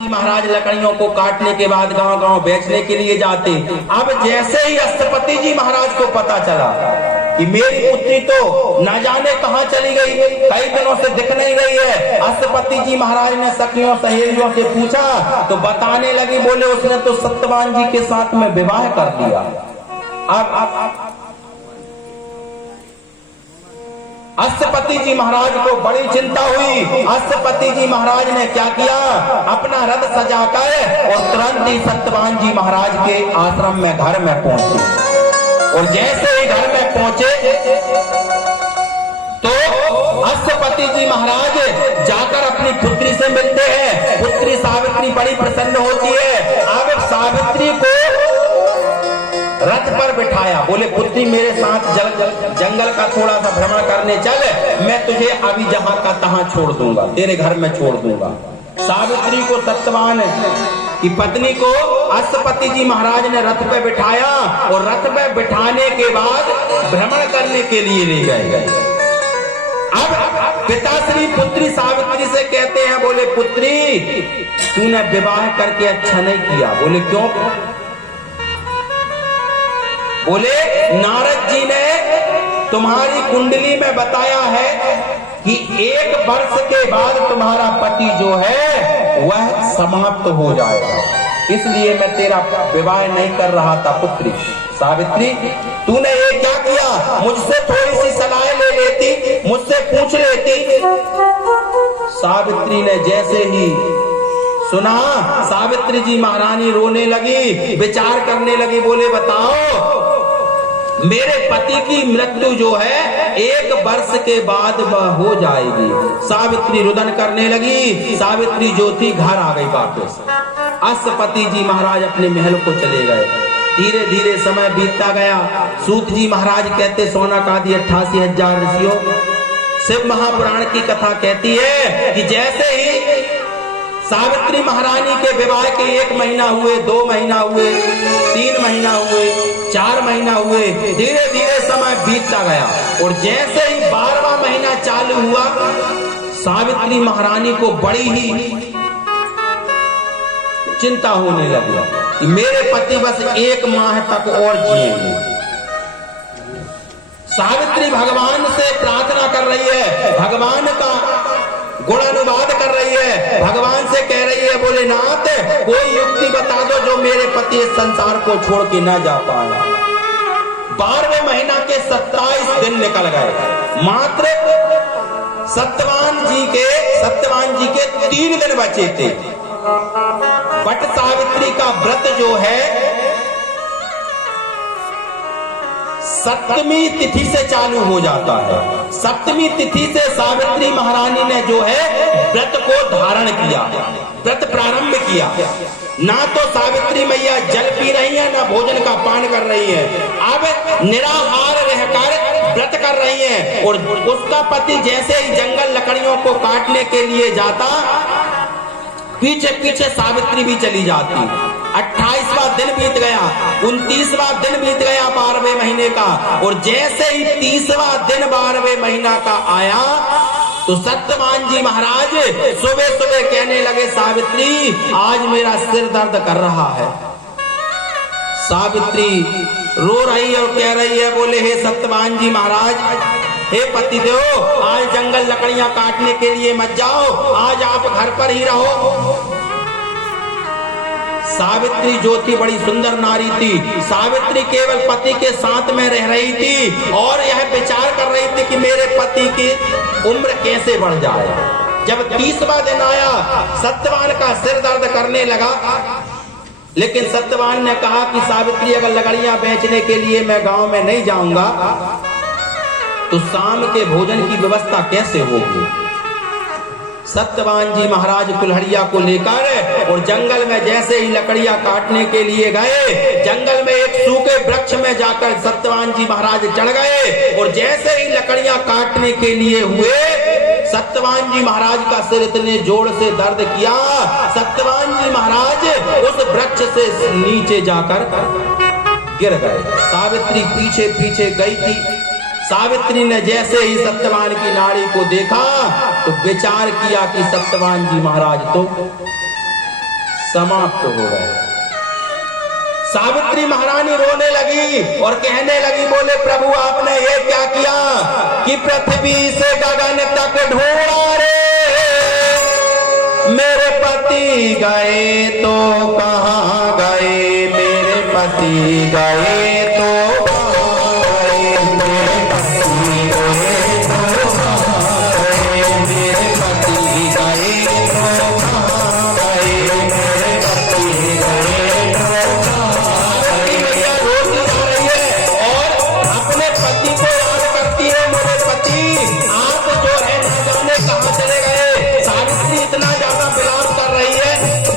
महाराज लकड़ियों को काटने के बाद गांव गांव बेचने के लिए जाते। अब जैसे ही अष्टपति जी महाराज को पता चला कि मेरी पुत्री तो न जाने कहां चली गई, कई दिनों से दिख नहीं रही है, अष्टपति जी महाराज ने सखियों सहेलियों से पूछा तो बताने लगी, बोले उसने तो सत्यवान जी के साथ में विवाह कर दिया। अब अष्टपति जी महाराज को बड़ी चिंता हुई। अष्टपति जी महाराज ने क्या किया, अपना रथ सजाकर और तुरंत ही सत्यवान जी महाराज के आश्रम में घर में पहुंचे। और जैसे ही घर में पहुंचे तो अष्टपति जी महाराज जाकर अपनी पुत्री से मिलते हैं। पुत्री सावित्री बड़ी प्रसन्न होती है। अब सावित्री को रथ पर बिठाया, बोले पुत्री मेरे साथ जंगल का थोड़ा सा भ्रमण करने चल, मैं तुझे अभी जहां का तहां छोड़ दूंगा, तेरे घर में छोड़ दूंगा। सावित्री को सत्यवान की पत्नी को अष्टपति जी महाराज ने रथ पे बिठाया और रथ पे बिठाने के बाद भ्रमण करने के लिए ले गए। अब पिताश्री पुत्री सावित्री से कहते हैं, बोले पुत्री तूने विवाह करके अच्छा नहीं किया। बोले क्यों? बोले नारद जी ने तुम्हारी कुंडली में बताया है कि 1 वर्ष के बाद तुम्हारा पति जो है वह समाप्त हो जाएगा, इसलिए मैं तेरा विवाह नहीं कर रहा था। पुत्री सावित्री तूने ये क्या किया, मुझसे थोड़ी सी सलाह ले लेती, मुझसे पूछ लेती। सावित्री ने जैसे ही सुना, सावित्री जी महारानी रोने लगी, विचार करने लगी। बोले बताओ मेरे पति की मृत्यु जो है 1 वर्ष के बाद वह हो जाएगी। सावित्री रुदन करने लगी। सावित्री जो थी घर आ गई वापस। अष्टपति जी महाराज अपने महल को चले गए। धीरे धीरे समय बीतता गया। सूत जी महाराज कहते सोना का दी 88,000 ऋषियों। शिव महापुराण की कथा कहती है कि जैसे ही सावित्री महारानी के विवाह के 1 महीना हुए, 2 महीना हुए, 3 महीना हुए, 4 महीना हुए, धीरे धीरे समय बीतता गया। और जैसे ही 12वां महीना चालू हुआ, सावित्री महारानी को बड़ी ही चिंता होने लगी कि मेरे पति बस 1 माह तक और जिएंगे। सावित्री भगवान से प्रार्थना कर रही है, भगवान का गुणानुवाद कर रही है, भगवान से कह रही है, बोले नाथ कोई युक्ति बता दो जो मेरे पति इस संसार को छोड़ के न जा पाए। 12वें महीना के 27 दिन निकल गए। मात्र सत्यवान जी के 3 दिन बचे थे। बट सावित्री का व्रत जो है 7वीं तिथि से चालू हो जाता है। 7वीं तिथि से सावित्री महारानी ने जो है व्रत को धारण किया, व्रत प्रारंभ किया। ना तो सावित्री मैया जल पी रही है, ना भोजन का पान कर रही है। अब निराहार रहकर व्रत कर रही है। और उसका पति जैसे ही जंगल लकड़ियों को काटने के लिए जाता, पीछे पीछे सावित्री भी चली जाती। 28वां दिन बीत गया, 29वां दिन बीत गया 12वें महीने का। और जैसे ही 30वां दिन 12वें महीना का आया तो सत्यवान जी महाराज सुबह सुबह कहने लगे, सावित्री आज मेरा सिर दर्द कर रहा है। सावित्री रो रही है और कह रही है, बोले हे सत्यवान जी महाराज, हे पतिदेव, आज जंगल लकड़ियां काटने के लिए मत जाओ, आज आप घर पर ही रहो। सावित्री जो थी बड़ी सुंदर नारी थी। सावित्री केवल पति के साथ में रह रही थी और यह विचार कर रही थी कि मेरे पति की उम्र कैसे बढ़ जाए। जब 30वां दिन आया, सत्यवान का सिर दर्द करने लगा। लेकिन सत्यवान ने कहा कि सावित्री अगर लकड़ियां बेचने के लिए मैं गांव में नहीं जाऊंगा तो शाम के भोजन की व्यवस्था कैसे होगी। सत्यवान जी महाराज कुल्हड़िया को लेकर और जंगल में जैसे ही लकड़ियां काटने के लिए गए, जंगल में एक सूखे वृक्ष में जाकर सत्यवान जी महाराज चढ़ गए। और जैसे ही लकड़ियां काटने के लिए हुए, सत्यवान जी महाराज का सिर इतने जोर से दर्द किया, सत्यवान जी महाराज उस वृक्ष से नीचे जाकर गिर गए। सावित्री पीछे पीछे गई थी। सावित्री ने जैसे ही सत्यवान की नाड़ी को देखा तो विचार किया कि सत्यवान जी महाराज तो समाप्त हो गए। सावित्री महारानी रोने लगी और कहने लगी, बोले प्रभु आपने ये क्या किया कि पृथ्वी से गगन तक ढूंढा रे, मेरे पति गए तो कहाँ गए, मेरे पति गए